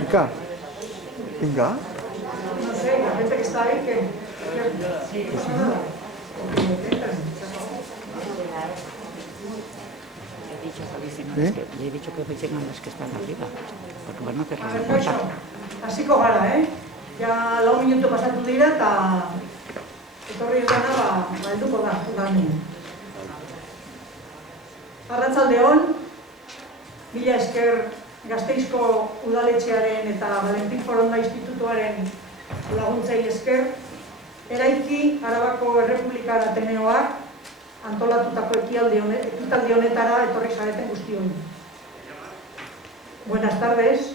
Inca. Inca. No sé, la gente que está ahí, que... He dicho que vengan los que están arriba, porque van a hacer la Kaixo, hasiko gara, Ja lau minutu pasatu dira eta etorri dena helduko da lanean. Arratsaldeon, mila esker Gasteizko udaletxearen eta Valentin Foronda Institutuaren laguntzei esker, eraiki Arabako Errepublikar Ateneoak antolatutako ekitaldi honetara etorri zareten guztioi. Buenas tardes,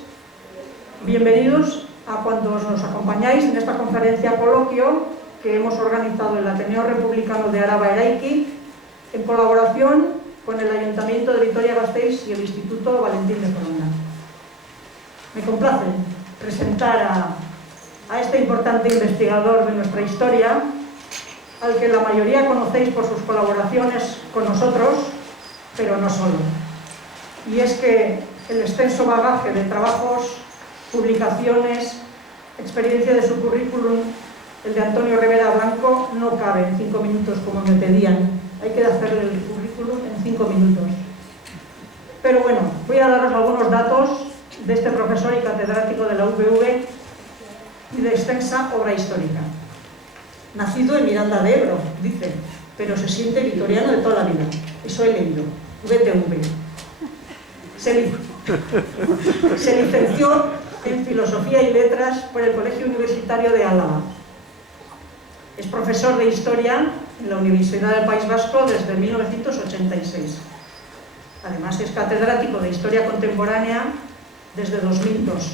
bienvenidos a cuantos nos acompañáis en esta conferencia coloquio que hemos organizado el Ateneo Republicano de Araba Eraiki en colaboración con el Ayuntamiento de Vitoria-Gasteiz y el Instituto Valentín de Foronda. Me complace presentar a este importante investigador de nuestra historia, al que la mayoría conocéis por sus colaboraciones con nosotros, pero no solo. Y es que el extenso bagaje de trabajos, publicaciones, experiencia de su currículum, el de Antonio Rivera Blanco, no cabe en 5 minutos como me pedían. Hay que hacer el currículum en 5 minutos. Pero bueno, voy a daros algunos datos de este profesor y catedrático de la UPV y de extensa obra histórica. Nacido en Miranda de Ebro, dice, pero se siente vitoriano de toda la vida. Eso he leído. VTV. Se licenció en Filosofía y Letras por el Colegio Universitario de Álava. Es profesor de Historia en la Universidad del País Vasco desde 1986. Además es catedrático de Historia Contemporánea desde 2002.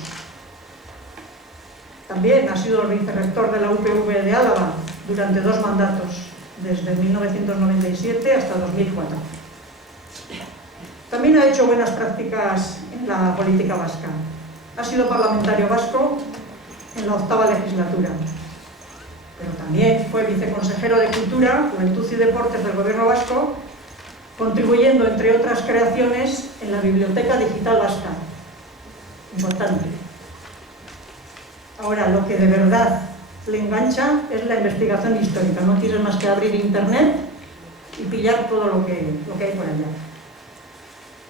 También ha sido vicerrector de la UPV de Álava durante 2 mandatos, desde 1997 hasta 2004. También ha hecho buenas prácticas en la política vasca. Ha sido parlamentario vasco en la 8ª legislatura, pero también fue viceconsejero de Cultura, Juventud y Deportes del Gobierno vasco, contribuyendo, entre otras creaciones, en la Biblioteca Digital Vasca. Importante. Ahora, lo que de verdad le engancha es la investigación histórica. No tienes más que abrir internet y pillar todo lo que hay por allá.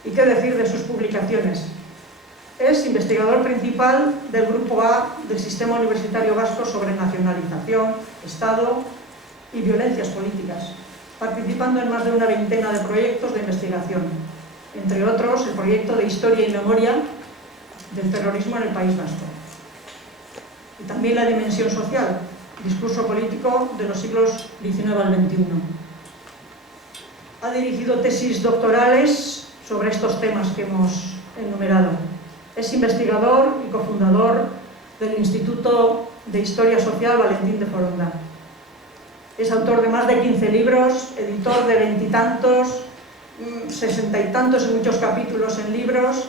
¿Y qué decir de sus publicaciones? Es investigador principal del Grupo A del Sistema Universitario Vasco sobre Nacionalización, Estado y Violencias Políticas, participando en más de una veintena de proyectos de investigación, entre otros el proyecto de Historia y Memoria del Terrorismo en el País Vasco. Y también la dimensión social, discurso político de los siglos XIX al XXI. Ha dirigido tesis doctorales sobre estos temas que hemos enumerado. Es investigador y cofundador del Instituto de Historia Social Valentín de Foronda. Es autor de más de 15 libros, editor de 20 y tantos, 60 y tantos en muchos capítulos en libros,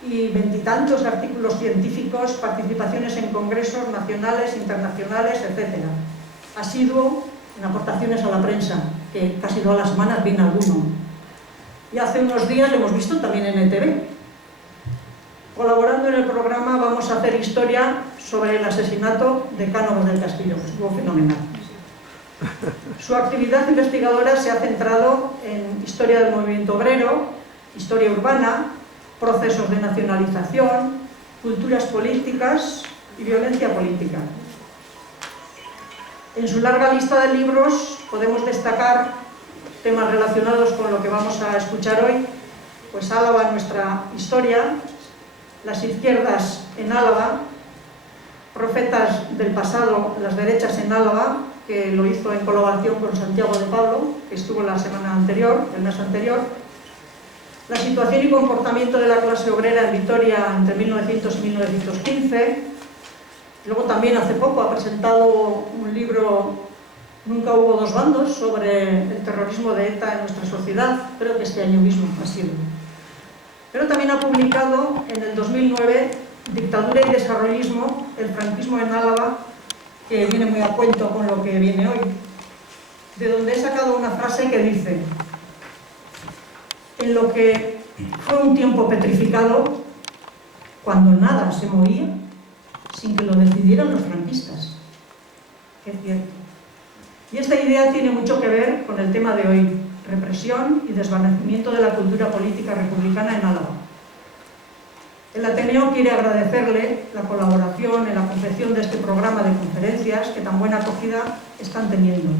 y 20 y tantos artículos científicos, participaciones en congresos nacionales, internacionales, etc. Asiduo en aportaciones a la prensa, que casi todas las semanas viene alguno. Y hace unos días lo hemos visto también en ETV. Colaborando en el programa Vamos a hacer historia sobre el asesinato de Cánovas del Castillo, que estuvo fenomenal. Su actividad investigadora se ha centrado en historia del movimiento obrero, historia urbana, procesos de nacionalización, culturas políticas y violencia política. En su larga lista de libros podemos destacar temas relacionados con lo que vamos a escuchar hoy, pues Álava, nuestra historia, las izquierdas en Álava, profetas del pasado, las derechas en Álava, que lo hizo en colaboración con Santiago de Pablo, que estuvo la semana anterior, el mes anterior, la situación y comportamiento de la clase obrera en Vitoria entre 1900 y 1915. Luego también hace poco ha presentado un libro, Nunca hubo dos bandos, sobre el terrorismo de ETA en nuestra sociedad. Creo que este año mismo ha sido. Pero también ha publicado en el 2009 Dictadura y desarrollismo, el franquismo en Álava, que viene muy a cuento con lo que viene hoy, de donde he sacado una frase que dice: en lo que fue un tiempo petrificado, cuando nada se movía sin que lo decidieran los franquistas. Es cierto. Y esta idea tiene mucho que ver con el tema de hoy: represión y desvanecimiento de la cultura política republicana en Álava. El Ateneo quiere agradecerle la colaboración en la confección de este programa de conferencias que tan buena acogida están teniendo.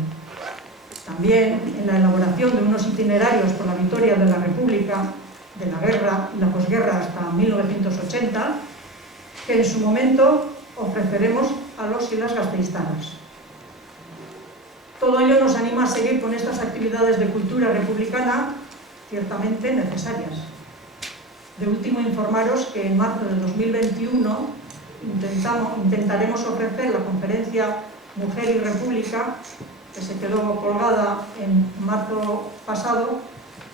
También en la elaboración de unos itinerarios por la victoria de la República, de la guerra y la posguerra hasta 1980, que en su momento ofreceremos a los y las gasteiztanas. Todo ello nos anima a seguir con estas actividades de cultura republicana ciertamente necesarias. De último, informaros que en marzo del 2021 intentaremos ofrecer la conferencia Mujer y República, que se quedó colgada en marzo pasado,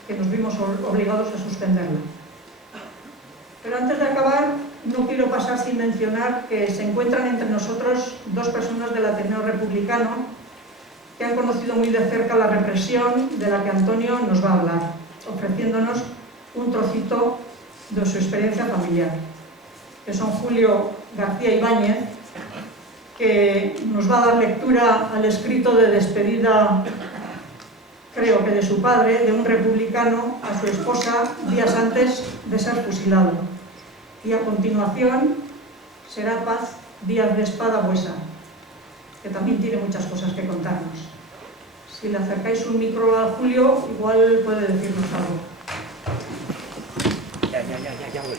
que nos vimos obligados a suspenderla. Pero antes de acabar, no quiero pasar sin mencionar que se encuentran entre nosotros dos personas del Ateneo Republicano que han conocido muy de cerca la represión de la que Antonio nos va a hablar, ofreciéndonos un trocito de su experiencia familiar, que son Julio García Ibáñez, que nos va a dar lectura al escrito de despedida, creo que de su padre, de un republicano, a su esposa días antes de ser fusilado. Y a continuación será Paz Díaz de Espada Buesa, que también tiene muchas cosas que contarnos. Si le acercáis un micro a Julio, igual puede decirnos algo. Ya voy.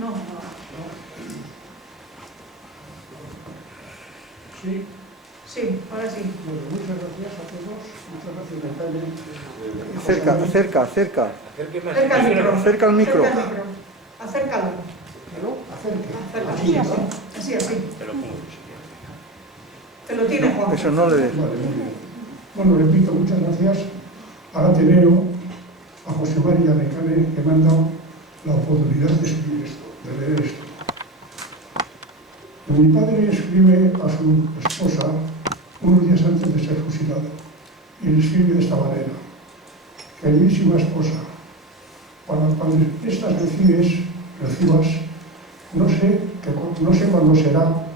No. Sí. Sí, ahora sí. Bueno, muchas gracias a todos. Muchas gracias, Natalia. Cerca. Cerca al micro. Cerca al micro. Acércalo. ¿No? Acerca. Acércalo. Así. Te lo tiene Juan. Eso no le des. Vale, muy bien. Bueno, repito, muchas gracias al Ateneo, a José María Recane, que me han dado la oportunidad de escribir esto, de leer esto. Mi padre escribe a su esposa unos días antes de ser fusilado y le escribe de esta manera: queridísima esposa, cuando estas recibas, no sé cuándo será,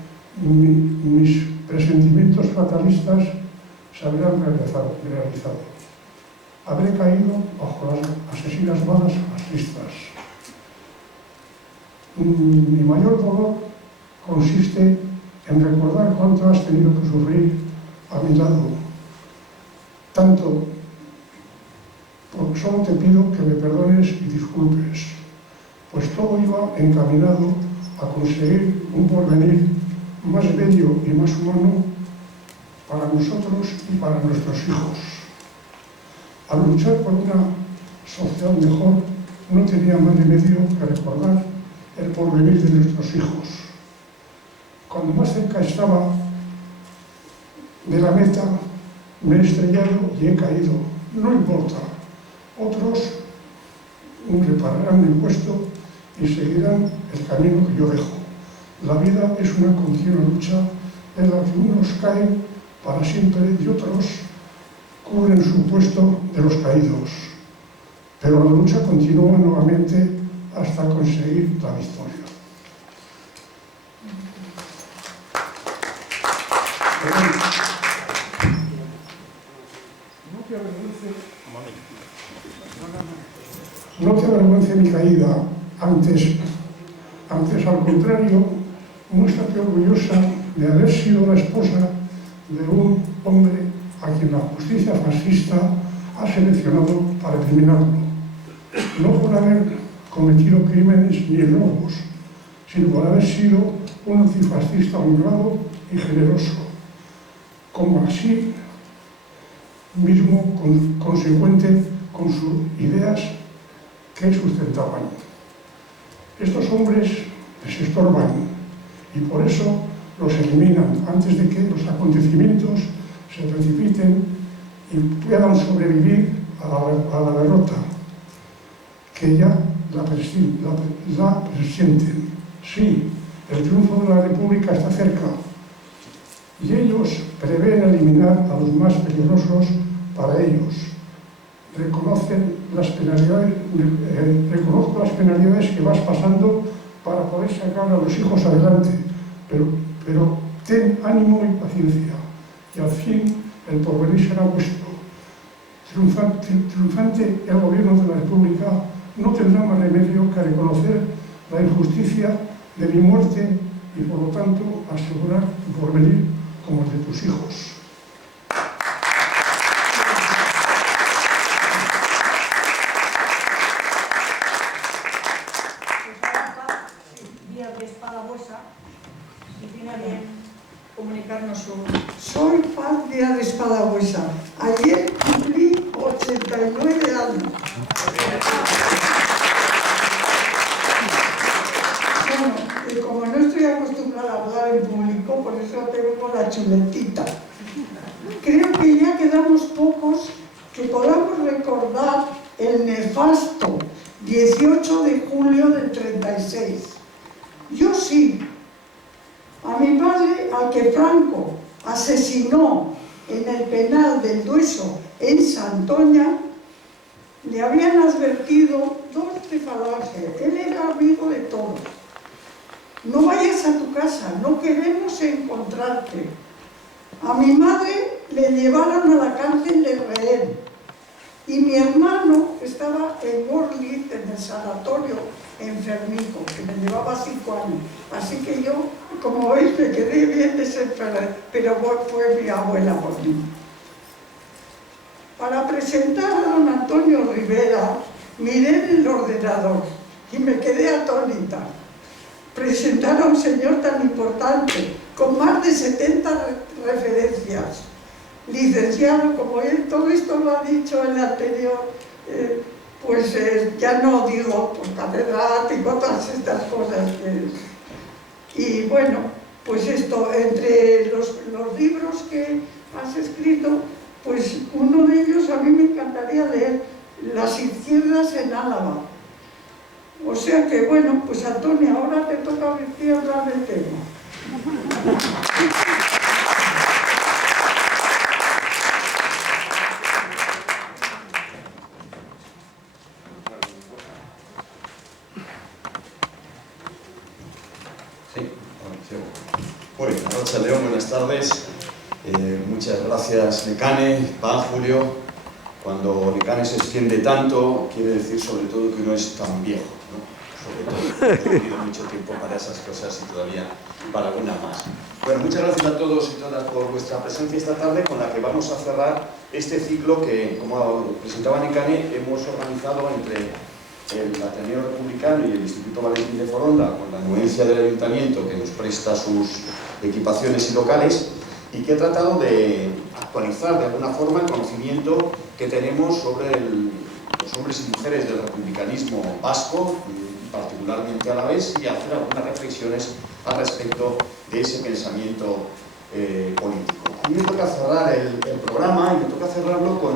mis presentimientos fatalistas se habrán realizado. Habré caído bajo las asesinas balas fascistas. Mi mayor dolor consiste en recordar cuánto has tenido que sufrir a mi lado. Tanto, porque solo te pido que me perdones y disculpes, pues todo iba encaminado a conseguir un porvenir más bello y más humano para nosotros y para nuestros hijos. Al luchar por una sociedad mejor, no tenía más remedio que recordar el porvenir de nuestros hijos. Cuando más cerca estaba de la meta, me he estrellado y he caído. No importa. Otros repararán el puesto y seguirán el camino que yo dejo. La vida es una continua lucha en la que unos caen para siempre y otros cubren su puesto de los caídos. Pero la lucha continúa nuevamente hasta conseguir la victoria. No te avergüence mi caída, antes al contrario, muéstrate orgullosa de haber sido la esposa de un hombre a quien la justicia fascista ha seleccionado para eliminarlo, no por haber cometido crímenes ni robos, sino por haber sido un antifascista honrado y generoso, como así mismo consecuente con sus ideas que sustentaban. Estos hombres les estorban y por eso los eliminan antes de que los acontecimientos se precipiten y puedan sobrevivir a la derrota, que ya la presienten. Sí, El triunfo de la República está cerca y ellos prevén eliminar a los más peligrosos para ellos. Reconozco las penalidades que vas pasando para poder sacar a los hijos adelante, pero ten ánimo y paciencia, y al fin el porvenir será vuestro. Triunfante el gobierno de la República no tendrá más remedio que reconocer la injusticia de mi muerte y, por lo tanto, asegurar tu porvenir como el de tus hijos. Comunicarnos su... Soy Paz Díaz de Espadahuesa. Ayer cumplí 89 años. Bueno, y como no estoy acostumbrada a hablar en público, por eso tengo la chuletita. Creo que ya quedamos pocos que podamos recordar el nefasto 18 de julio del 36. Yo sí. A mi padre, al que Franco asesinó en el penal del Dueso en Santoña, le habían advertido dos de Falange. Él era amigo de todos. No vayas a tu casa, no queremos encontrarte. A mi madre le llevaron a la cárcel de rehén y mi hermano estaba en Gorlitz, en el sanatorio enfermico, que me llevaba 5 años. Así que yo, como veis, me quedé bien desesperada, pero fue mi abuela por mí. Para presentar a don Antonio Rivera, miré en el ordenador y me quedé atónita. Presentar a un señor tan importante, con más de 70 referencias, licenciado como él, todo esto lo ha dicho el anterior, ya no digo pues, catedrático, todas estas cosas. Y bueno, pues esto, entre los libros que has escrito, pues uno de ellos a mí me encantaría leer, Las izquierdas en Álava. O sea que bueno, pues Antonia, ahora te toca a ti hablar del tema. Bueno, Arratsalde León, buenas tardes. Muchas gracias, Nekane, Paz, Julio. Cuando Nekane se extiende tanto, quiere decir sobre todo que uno es tan viejo, ¿no? Sobre todo, he tenido mucho tiempo para esas cosas y todavía para alguna más. Bueno, muchas gracias a todos y todas por vuestra presencia esta tarde, con la que vamos a cerrar este ciclo que, como presentaba Nekane, hemos organizado entre el Ateneo Republicano y el Instituto Valentín de Foronda, con la anuencia del Ayuntamiento que nos presta sus equipaciones y locales, y que ha tratado de actualizar de alguna forma el conocimiento que tenemos sobre los hombres y mujeres del republicanismo vasco, particularmente alavés, y hacer algunas reflexiones al respecto de ese pensamiento político. A mí me toca cerrar el programa y me toca cerrarlo con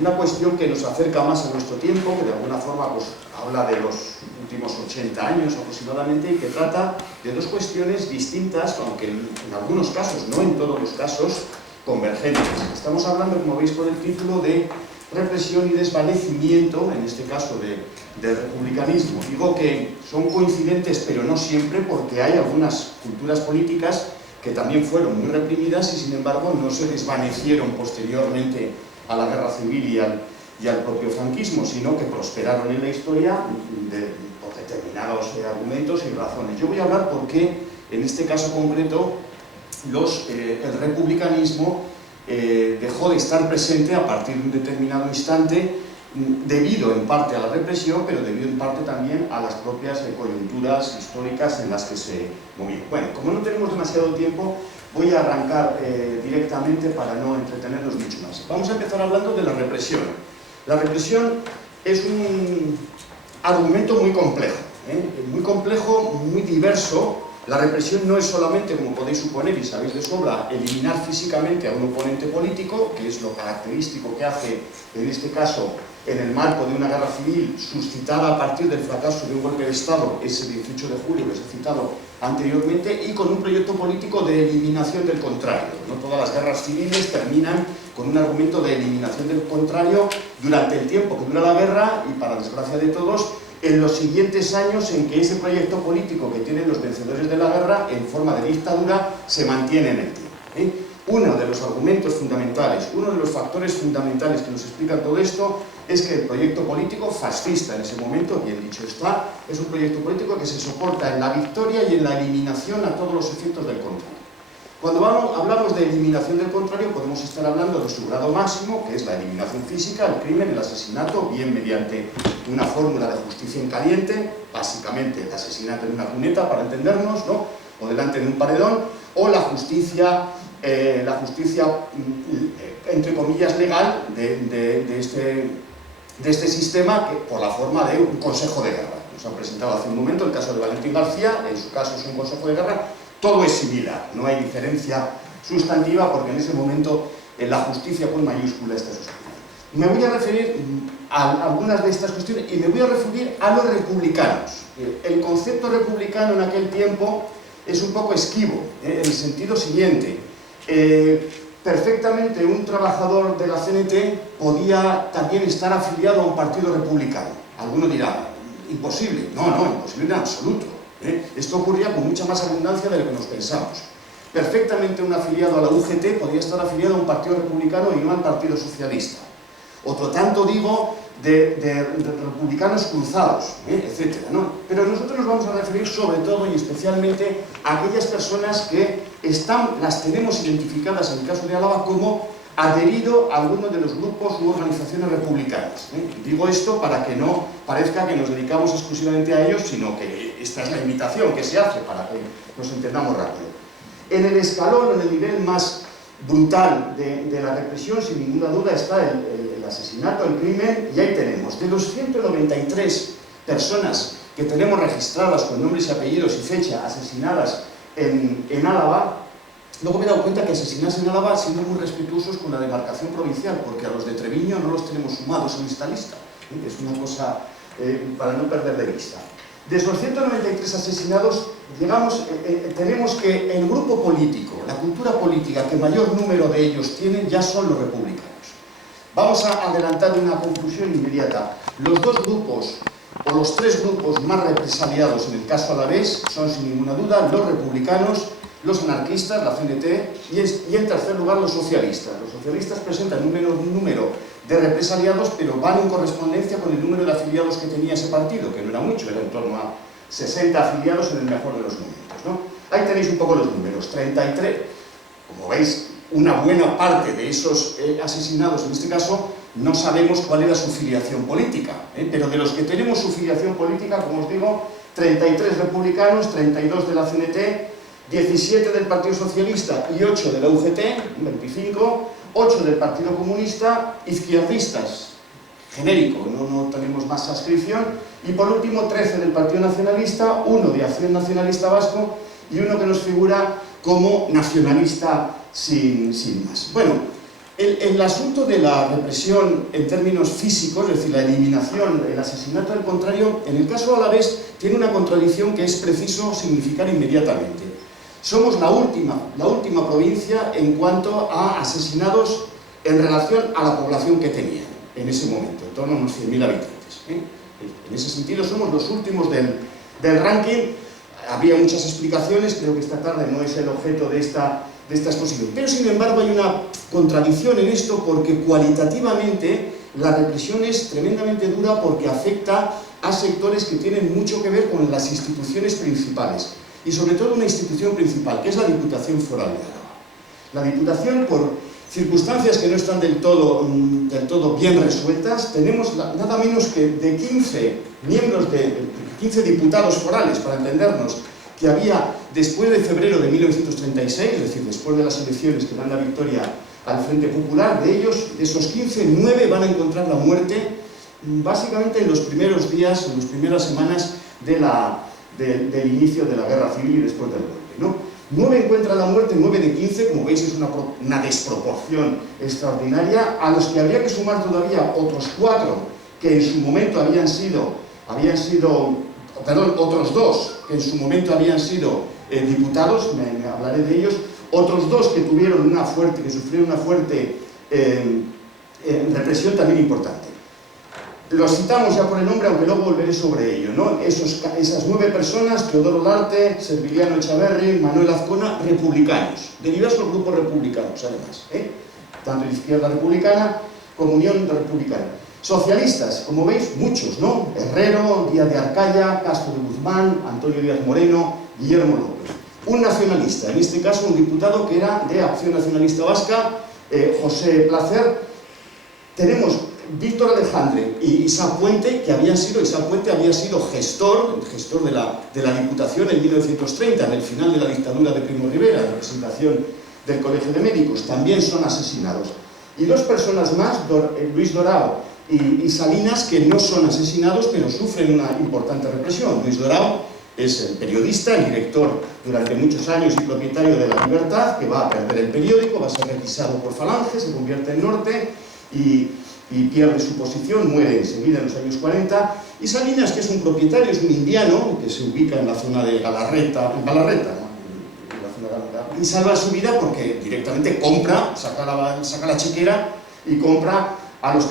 una cuestión que nos acerca más a nuestro tiempo, que de alguna forma pues, habla de los últimos 80 años aproximadamente, y que trata de dos cuestiones distintas, aunque en algunos casos, no en todos los casos, convergentes. Estamos hablando, como veis por el título, de represión y desvanecimiento, en este caso del republicanismo. Digo que son coincidentes, pero no siempre, porque hay algunas culturas políticas que también fueron muy reprimidas y, sin embargo, no se desvanecieron posteriormente a la guerra civil y al propio franquismo, sino que prosperaron en la historia por determinados argumentos y razones. Yo voy a hablar por qué, en este caso concreto, el republicanismo dejó de estar presente a partir de un determinado instante, debido en parte a la represión, pero debido en parte también a las propias coyunturas históricas en las que se movió. Bueno, como no tenemos demasiado tiempo, voy a arrancar directamente para no entretenernos mucho más. Vamos a empezar hablando de la represión. La represión es un argumento muy complejo, muy diverso. La represión no es solamente, como podéis suponer y sabéis de sobra, eliminar físicamente a un oponente político, que es lo característico que hace, en este caso, en el marco de una guerra civil suscitada a partir del fracaso de un golpe de Estado, ese 18 de julio que se ha citado anteriormente, y con un proyecto político de eliminación del contrario. No todas las guerras civiles terminan con un argumento de eliminación del contrario durante el tiempo que dura la guerra y, para desgracia de todos, en los siguientes años en que ese proyecto político que tienen los vencedores de la guerra en forma de dictadura se mantiene en el tiempo. Uno de los argumentos fundamentales, uno de los factores fundamentales que nos explican todo esto es que el proyecto político fascista en ese momento, bien dicho está, es un proyecto político que se soporta en la victoria y en la eliminación a todos los efectos del contrario. Cuando hablamos de eliminación del contrario, podemos estar hablando de su grado máximo, que es la eliminación física, el crimen, el asesinato, bien mediante una fórmula de justicia en caliente, básicamente el asesinato en una cuneta, para entendernos, ¿no?, o delante de un paredón, o la justicia entre comillas legal de este sistema, que por la forma de un consejo de guerra. Nos han presentado hace un momento el caso de Valentín García, en su caso es un consejo de guerra. Todo es similar, no hay diferencia sustantiva, porque en ese momento la justicia con mayúscula está sustantiva. Me voy a referir a algunas de estas cuestiones y me voy a referir a los republicanos. El concepto republicano en aquel tiempo es un poco esquivo, en el sentido siguiente. Perfectamente un trabajador de la CNT podía también estar afiliado a un partido republicano. Alguno dirá, imposible. No, imposible en absoluto. Esto ocurría con mucha más abundancia de lo que nos pensamos. Perfectamente un afiliado a la UGT podía estar afiliado a un partido republicano y no al Partido Socialista. Otro tanto digo de republicanos cruzados, etc., ¿no? Pero nosotros nos vamos a referir sobre todo y especialmente a aquellas personas que las tenemos identificadas en el caso de Álava como adherido a alguno de los grupos u organizaciones republicanas. Digo esto para que no parezca que nos dedicamos exclusivamente a ellos, sino que esta es la invitación que se hace para que nos entendamos rápido. En el escalón, en el nivel más brutal de la represión, sin ninguna duda, está el asesinato, el crimen, y ahí tenemos, de los 193 personas que tenemos registradas con nombres y apellidos y fecha asesinadas en Álava. Luego me he dado cuenta que asesinarse en Álava siendo muy respetuosos con la demarcación provincial, porque a los de Treviño no los tenemos sumados en esta lista. Es una cosa para no perder de vista. De esos 193 asesinados, tenemos que el grupo político, la cultura política que mayor número de ellos tienen ya son los republicanos. Vamos a adelantar una conclusión inmediata. Los dos grupos, o los tres grupos más represaliados en el caso alavés, son sin ninguna duda los republicanos, los anarquistas, la CNT, y en tercer lugar los socialistas. Los socialistas presentan un menor número de represaliados, pero van en correspondencia con el número de afiliados que tenía ese partido, que no era mucho, era en torno a 60 afiliados en el mejor de los momentos, ¿no? Ahí tenéis un poco los números, 33. Como veis, una buena parte de esos asesinados, en este caso, no sabemos cuál era su filiación política, pero de los que tenemos su filiación política, como os digo, 33 republicanos, 32 de la CNT, 17 del Partido Socialista y 8 de la UGT, 25, 8 del Partido Comunista, izquierdistas, genérico, no tenemos más adscripción, y por último 13 del Partido Nacionalista, 1 de Acción Nacionalista Vasco y uno que nos figura como nacionalista sin más. Bueno, el asunto de la represión en términos físicos, es decir, la eliminación, el asesinato del contrario, en el caso alavés tiene una contradicción que es preciso significar inmediatamente. Somos la última provincia en cuanto a asesinados en relación a la población que tenían en ese momento, en torno a unos 100.000 habitantes. En ese sentido somos los últimos del ranking. Había muchas explicaciones, creo que esta tarde no es el objeto de esta exposición. Pero sin embargo hay una contradicción en esto, porque cualitativamente la represión es tremendamente dura, porque afecta a sectores que tienen mucho que ver con las instituciones principales. Y sobre todo una institución principal, que es la Diputación Foral de Álava. La Diputación, por circunstancias que no están del todo bien resueltas, tenemos nada menos que de 15 miembros, 15 diputados forales, para entendernos, que había después de febrero de 1936, es decir, después de las elecciones que dan la victoria al Frente Popular. De ellos, de esos 15, 9 van a encontrar la muerte básicamente en los primeros días, en las primeras semanas del inicio de la guerra civil y después del golpe, ¿no? 9 encuentran la muerte, 9 de 15, como veis es una desproporción extraordinaria, a los que habría que sumar todavía otros 4 que en su momento otros 2 que en su momento habían sido diputados, me hablaré de ellos, otros 2 que sufrieron una fuerte represión también importante. Los citamos ya por el nombre, aunque luego volveré sobre ello, ¿no? Esas 9 personas, Teodoro Larte, Serviliano Echaverri, Manuel Azcona, republicanos, de diversos grupos republicanos, además, tanto de izquierda republicana como Unión Republicana. Socialistas, como veis, muchos, ¿no? Herrero, Díaz de Arcaya, Castro de Guzmán, Antonio Díaz Moreno, Guillermo López. Un nacionalista, en este caso un diputado que era de Acción Nacionalista Vasca, José Placer. Tenemos Víctor Alejandre y Isa Puente, que Isa Puente había sido gestor de la Diputación en 1930, en el final de la dictadura de Primo Rivera, en representación del Colegio de Médicos, también son asesinados. Y 2 personas más, Luis Dorao y Salinas, que no son asesinados, pero sufren una importante represión. Luis Dorao es el periodista, el director durante muchos años y propietario de La Libertad, que va a perder el periódico, va a ser requisado por Falange, se convierte en Norte y pierde su posición, muere enseguida en los años 40, y Salinas, que es un propietario, es un indiano, que se ubica en la zona de Galarreta, y salva su vida porque directamente compra, saca la chequera y compra a los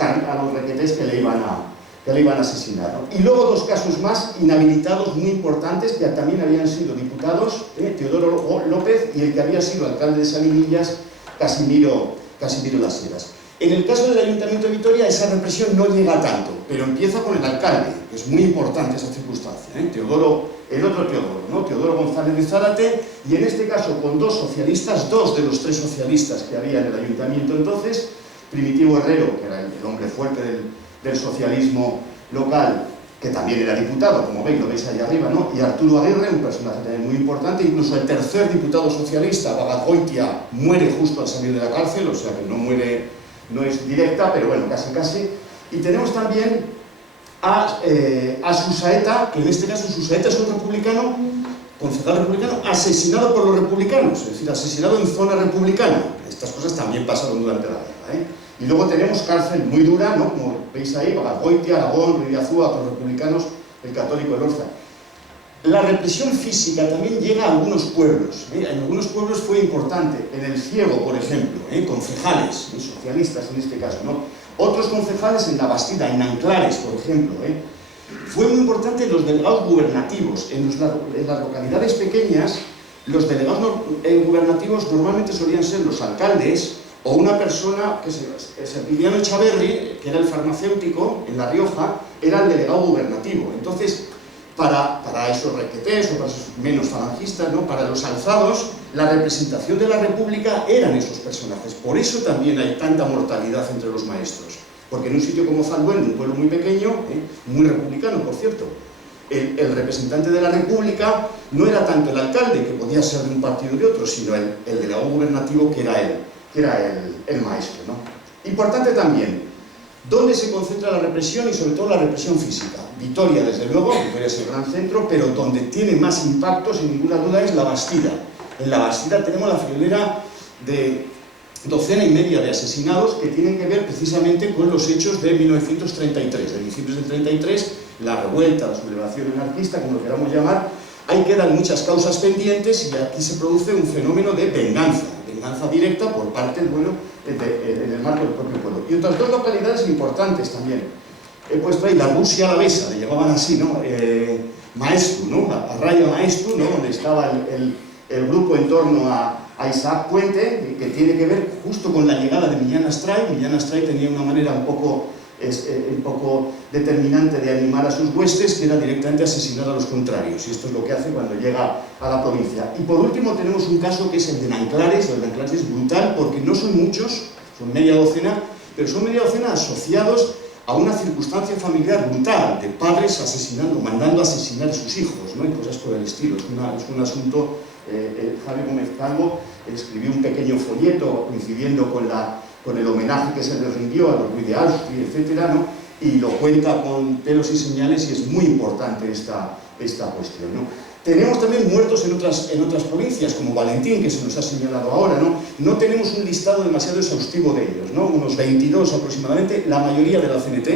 requetés que le iban a asesinar, ¿no? Y luego 2 casos más inhabilitados muy importantes que también habían sido diputados, Teodoro López y el que había sido alcalde de Salinillas, Casimiro Las Heras. En el caso del Ayuntamiento de Vitoria esa represión no llega tanto, pero empieza con el alcalde, que es muy importante esa circunstancia, el otro Teodoro, ¿no? Teodoro González de Zárate, y en este caso con 2 socialistas, 2 de los 3 socialistas que había en el Ayuntamiento entonces, Primitivo Herrero, que era el hombre fuerte del socialismo local, que también era diputado, como veis, lo veis ahí arriba, ¿no? Y Arturo Aguirre, un personaje también muy importante, incluso el tercer diputado socialista, Bagatgoitia, muere justo al salir de la cárcel, o sea que no es directa, pero bueno, casi. Y tenemos también a Susaeta, que en este caso Susaeta es un republicano, concejal republicano, asesinado por los republicanos, es decir, asesinado en zona republicana. Estas cosas también pasaron durante la guerra, Y luego tenemos cárcel muy dura, ¿no? Como veis ahí, Bagatgoitia, Aragón, Ruiz de Azúa, otros republicanos, el católico Elorza. La represión física también llega a algunos pueblos. En algunos pueblos fue importante. En El Ciego, por ejemplo, concejales, socialistas en este caso, ¿no? Otros concejales en La Bastida, en Anclares, por ejemplo. Fue muy importante los delegados gubernativos. En las localidades pequeñas, los delegados gubernativos normalmente solían ser los alcaldes o una persona que Serviliano Echaverri, que era el farmacéutico en La Rioja, era el delegado gubernativo. Entonces, para esos requetés o para esos menos falangistas, ¿no? Para los alzados, la representación de la República eran esos personajes. Por eso también hay tanta mortalidad entre los maestros. Porque en un sitio como Zalduén, un pueblo muy pequeño, muy republicano, por cierto, el representante de la República no era tanto el alcalde, que podía ser de un partido o de otro, sino el delegado gubernativo, que era el maestro, ¿no? Importante también, ¿dónde se concentra la represión y sobre todo la represión física? Vitoria, desde luego, Vitoria es el gran centro, pero donde tiene más impacto, sin ninguna duda, es La Bastida. En La Bastida tenemos la friolera de 1,5 de asesinados que tienen que ver precisamente con los hechos de 1933, de diciembre del 33, la revuelta, la sublevación anarquista, como lo queramos llamar. Ahí quedan muchas causas pendientes y aquí se produce un fenómeno de venganza directa por parte del pueblo, en el marco del propio pueblo. Y otras 2 localidades importantes también. He puesto ahí la Rusia Alavesa, le llamaban así, ¿no? Maestu, ¿no? A Raya Maestu, ¿no? Donde estaba el grupo en torno a Isaac Puente, que tiene que ver justo con la llegada de Millán Astray. Millán Astray tenía una manera un poco determinante de animar a sus huestes, que era directamente asesinar a los contrarios, y esto es lo que hace cuando llega a la provincia. Y por último tenemos un caso que es el de Nanclares. El de Nanclares es brutal porque no son muchos, son media docena, pero son media docena asociados a una circunstancia familiar brutal, de padres asesinando, mandando a asesinar a sus hijos, ¿no? Y cosas por el estilo. Es un asunto. Javi Gómez Calvo escribió un pequeño folleto coincidiendo con el homenaje que se le rindió a los Ruiz de Austi, etcétera, ¿no? Y lo cuenta con pelos y señales, y es muy importante esta cuestión, ¿no? Tenemos también muertos en otras provincias, como Valentín, que se nos ha señalado ahora, ¿no? No tenemos un listado demasiado exhaustivo de ellos, ¿no? Unos 22 aproximadamente, la mayoría de la CNT,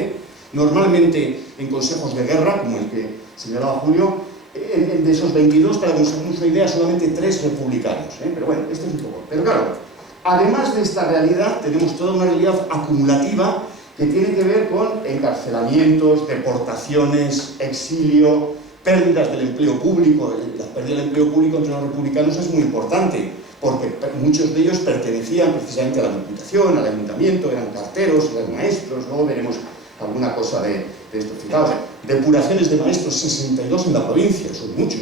normalmente en consejos de guerra, como el que señalaba Julio. De esos 22, para que nos hagamos una idea, solamente 3 republicanos, ¿eh? Pero bueno, esto es un poco. Pero claro, además de esta realidad, tenemos toda una realidad acumulativa que tiene que ver con encarcelamientos, deportaciones, exilio, pérdidas del empleo público. La pérdida del empleo público entre los republicanos es muy importante, porque muchos de ellos pertenecían precisamente a la Diputación, al Ayuntamiento, eran carteros, eran maestros, luego veremos alguna cosa de esto. Fijaos, depuraciones de maestros, 62 en la provincia, son muchos.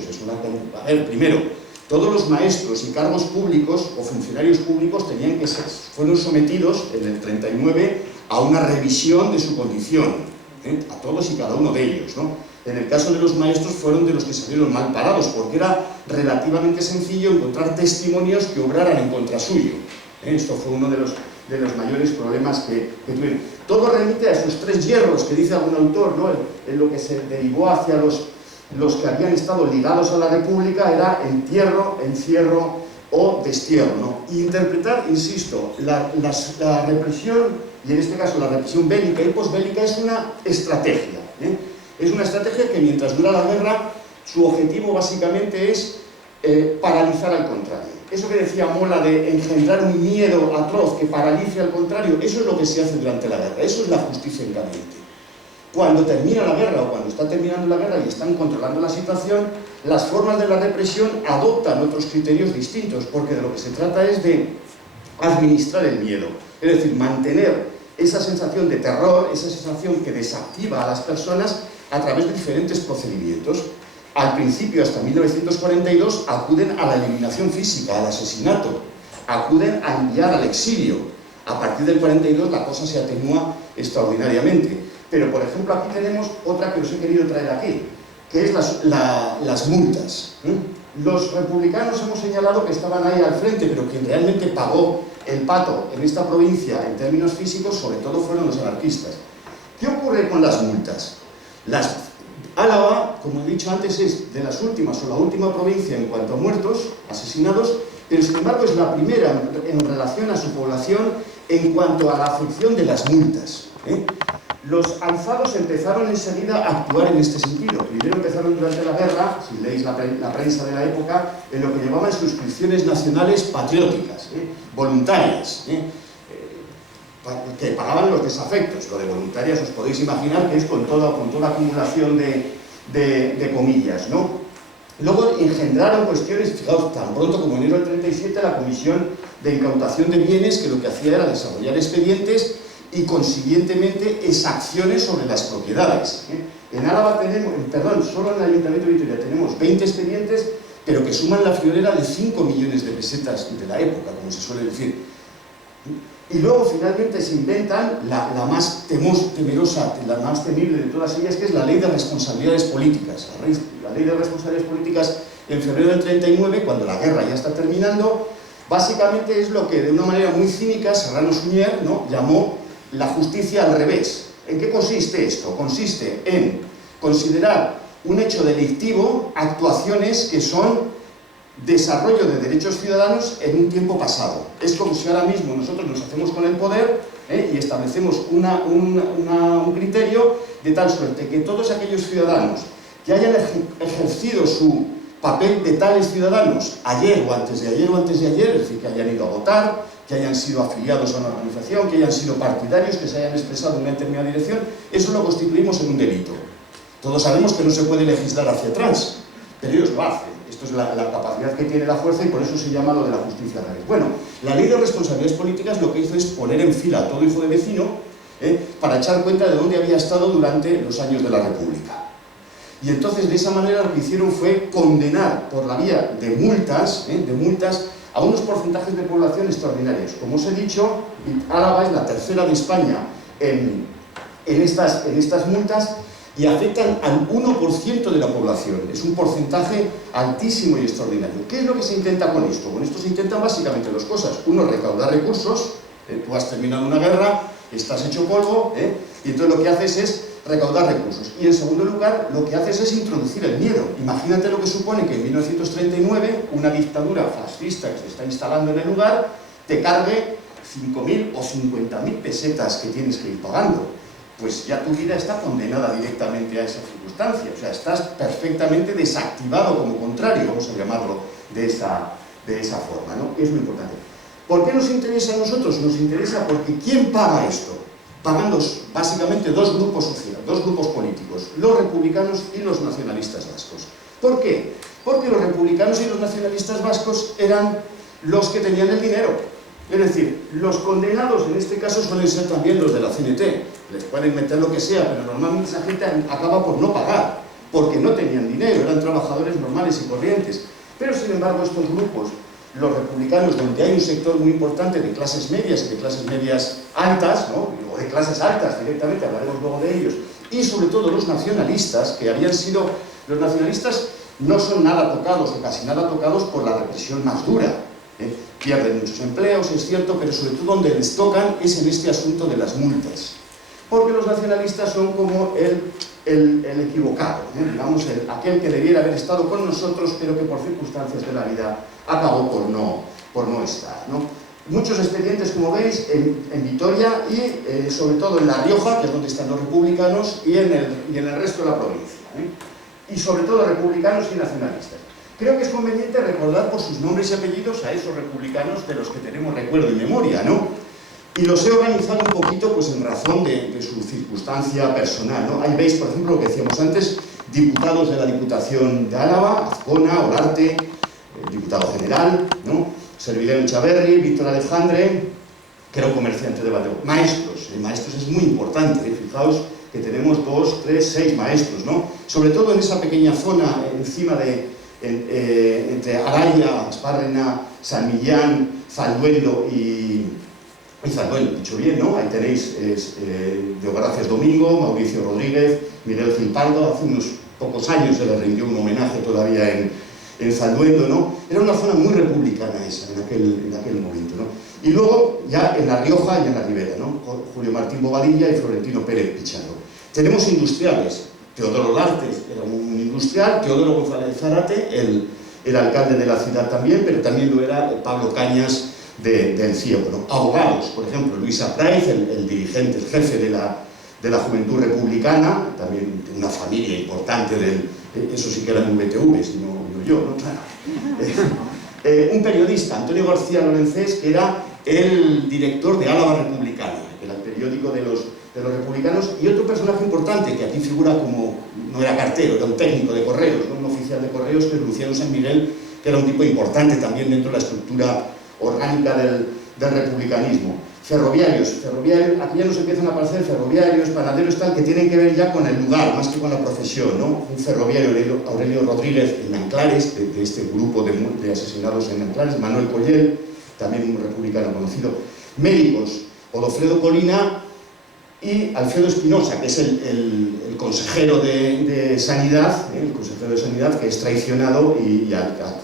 A ver, primero, todos los maestros y cargos públicos o funcionarios públicos fueron sometidos en el 39 a una revisión de su condición, ¿eh? A todos y cada uno de ellos, ¿no? En el caso de los maestros fueron de los que salieron mal parados, porque era relativamente sencillo encontrar testimonios que obraran en contra suyo, ¿eh? Esto fue uno de los mayores problemas que tuvieron. Todo remite a esos 3 hierros que dice algún autor, ¿no? En lo que se derivó hacia los que habían estado ligados a la República era entierro, encierro o destierro, ¿no? Y interpretar, insisto, la represión, y en este caso la represión bélica y posbélica, es una estrategia, ¿eh? Es una estrategia que mientras dura la guerra, su objetivo básicamente es paralizar al contrario. Eso que decía Mola de engendrar un miedo atroz que paralice al contrario, eso es lo que se hace durante la guerra, eso es la justicia en caliente. Cuando termina la guerra o cuando está terminando la guerra y están controlando la situación, las formas de la represión adoptan otros criterios distintos, porque de lo que se trata es de administrar el miedo, es decir, mantener esa sensación de terror, esa sensación que desactiva a las personas a través de diferentes procedimientos. Al principio, hasta 1942, acuden a la eliminación física, al asesinato, acuden a enviar al exilio. A partir del 42 la cosa se atenúa extraordinariamente. Pero, por ejemplo, aquí tenemos otra que os he querido traer aquí, que es las multas. Los republicanos hemos señalado que estaban ahí al frente, pero quien realmente pagó el pato en esta provincia en términos físicos, sobre todo, fueron los anarquistas. ¿Qué ocurre con las multas? Álava, como he dicho antes, es de las últimas o la última provincia en cuanto a muertos, asesinados, pero sin embargo es la primera en relación a su población en cuanto a la afección de las multas, ¿eh? Los alzados empezaron enseguida a actuar en este sentido. Primero empezaron durante la guerra, si leéis la prensa de la época, en lo que llamaban suscripciones nacionales patrióticas, voluntarias, que pagaban los desafectos. Lo de voluntarias os podéis imaginar que es con toda acumulación de comillas, ¿no? Luego engendraron cuestiones, fijaos, tan pronto como enero del 37, la Comisión de Incautación de Bienes, que lo que hacía era desarrollar expedientes y consiguientemente exacciones sobre las propiedades, ¿eh? En Álava solo en el Ayuntamiento de Vitoria tenemos 20 expedientes, pero que suman la friolera de 5 millones de pesetas de la época, como se suele decir. Y luego finalmente se inventan la más temerosa, la más temible de todas ellas, que es la Ley de Responsabilidades Políticas. La Ley de Responsabilidades Políticas en febrero del 39, cuando la guerra ya está terminando, básicamente es lo que de una manera muy cínica Serrano Suñer, ¿no?, llamó la justicia al revés. ¿En qué consiste esto? Consiste en considerar un hecho delictivo actuaciones que son desarrollo de derechos ciudadanos en un tiempo pasado. Es como si ahora mismo nosotros nos hacemos con el poder, y establecemos un criterio de tal suerte que todos aquellos ciudadanos que hayan ejercido su papel de tales ciudadanos ayer o antes de ayer, es decir, que hayan ido a votar, que hayan sido afiliados a una organización, que hayan sido partidarios, que se hayan expresado en una determinada dirección, eso lo constituimos en un delito. Todos sabemos que no se puede legislar hacia atrás, pero ellos lo hacen. Esto es la capacidad que tiene la fuerza y por eso se llama lo de la justicia real. Bueno, la Ley de Responsabilidades Políticas lo que hizo es poner en fila a todo hijo de vecino, para echar cuenta de dónde había estado durante los años de la República. Y entonces de esa manera lo que hicieron fue condenar por la vía de multas a unos porcentajes de población extraordinarios. Como os he dicho, Álava es la tercera de España en estas multas y afectan al 1% de la población. Es un porcentaje altísimo y extraordinario. ¿Qué es lo que se intenta con esto? Con esto se intentan básicamente dos cosas. Uno, recaudar recursos. Tú has terminado una guerra, estás hecho polvo, y entonces lo que haces es recaudar recursos. Y en segundo lugar, lo que haces es introducir el miedo. Imagínate lo que supone que en 1939 una dictadura fascista que se está instalando en el lugar te cargue 5.000 o 50.000 pesetas que tienes que ir pagando. Pues ya tu vida está condenada directamente a esa circunstancia. O sea, estás perfectamente desactivado como contrario, vamos a llamarlo de esa forma, ¿no? Es muy importante. ¿Por qué nos interesa a nosotros? Nos interesa porque ¿quién paga esto? Pagan básicamente dos grupos sociales, dos grupos políticos, los republicanos y los nacionalistas vascos. ¿Por qué? Porque los republicanos y los nacionalistas vascos eran los que tenían el dinero. Es decir, los condenados en este caso suelen ser también los de la CNT. Les pueden meter lo que sea, pero normalmente esa gente acaba por no pagar, porque no tenían dinero, eran trabajadores normales y corrientes. Pero sin embargo estos grupos, los republicanos, donde hay un sector muy importante de clases medias y de clases medias altas, ¿no? O de clases altas directamente, hablaremos luego de ellos, y sobre todo los nacionalistas, que habían sido... Los nacionalistas no son nada tocados, o casi nada tocados por la represión más dura. Pierden muchos empleos, es cierto, pero sobre todo donde les tocan es en este asunto de las multas. Porque los nacionalistas son como el equivocado, digamos, aquel que debiera haber estado con nosotros, pero que por circunstancias de la vida acabó por no estar, ¿no? Muchos expedientes, como veis, en Vitoria y sobre todo en La Rioja, que es donde están los republicanos, y en el resto de la provincia, y sobre todo republicanos y nacionalistas. Creo que es conveniente recordar por sus nombres y apellidos a esos republicanos de los que tenemos recuerdo y memoria, ¿no? Y los he organizado un poquito pues, en razón de su circunstancia personal, ¿no? Ahí veis, por ejemplo, lo que decíamos antes, diputados de la Diputación de Álava, Azcona, Olarte, diputado general, ¿no? Serviliano Chaverri, Víctor Alejandre, que era un comerciante de Bateo. Maestros, maestros es muy importante, fijaos que tenemos 2, 3, 6 maestros, ¿no? Sobre todo en esa pequeña zona encima entre Araya, Espárrena, San Millán, Zalduendo y Zalduendo, dicho bien, ¿no? Ahí tenéis Deogracias Domingo, Mauricio Rodríguez, Miguel Gilpardo. Hace unos pocos años se le rindió un homenaje todavía en Zalduendo, ¿no? Era una zona muy republicana esa, en aquel momento, ¿no? Y luego, ya en La Rioja y en la Ribera, ¿no? Julio Martín Bobadilla y Florentino Pérez Pichardo. Tenemos industriales. Teodoro Lartes era un industrial, Teodoro González Zárate, el alcalde de la ciudad también, pero también lo era Pablo Cañas del Ciego, ¿no? Abogados, por ejemplo, Luis Apraiz, el dirigente, el jefe de la Juventud Republicana, también de una familia importante, eso sí que eran VTVs, no yo, ¿no? Claro. Un periodista, Antonio García Lorenzés, que era el director de Álava Republicana, que era el periódico de los republicanos, y otro personaje importante que aquí figura como, no era cartero, era un técnico de correos, ¿no? Un oficial de correos, que es Luciano San Miguel, que era un tipo importante también dentro de la estructura orgánica del republicanismo. Ferroviarios, aquí ya nos empiezan a aparecer ferroviarios, panaderos, tal, que tienen que ver ya con el lugar, más que con la profesión, ¿no? Un ferroviario, Aurelio Rodríguez, en Nanclares, de este grupo de asesinados en Nanclares, Manuel Collel, también un republicano conocido. Médicos, Odofredo Colina y Alfredo Espinosa, que es el consejero de Sanidad, el consejero de Sanidad, que es traicionado y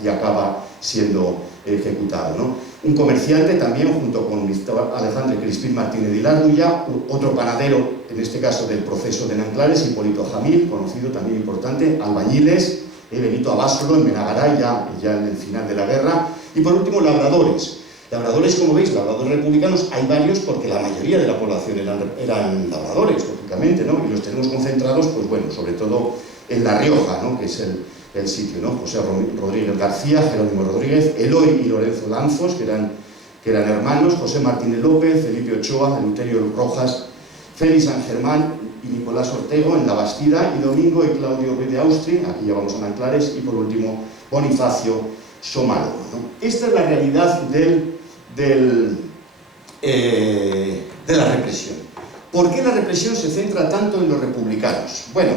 acaba siendo ejecutado, ¿no? Un comerciante también, junto con Alejandro Crispín Martínez de Ilarduya, otro panadero, en este caso del proceso de Nanclares, Hipólito Jamil, conocido también importante, albañiles, Benito Abasolo en Menagaray, ya en el final de la guerra, y por último labradores. Labradores, como veis, labradores republicanos, hay varios porque la mayoría de la población eran labradores, lógicamente, ¿no? Y los tenemos concentrados, pues bueno, sobre todo en La Rioja, ¿no? Que es el sitio, ¿no? José Rodríguez García, Jerónimo Rodríguez, Eloy y Lorenzo Lanzos, que eran hermanos, José Martínez López, Felipe Ochoa, Eleuterio Rojas, Félix San Germán y Nicolás Ortego en La Bastida, y Domingo y Claudio Ruiz de Austria, aquí ya vamos a Nanclares, y por último Bonifacio Somalo, ¿no? Esta es la realidad de la represión. ¿Por qué la represión se centra tanto en los republicanos? Bueno,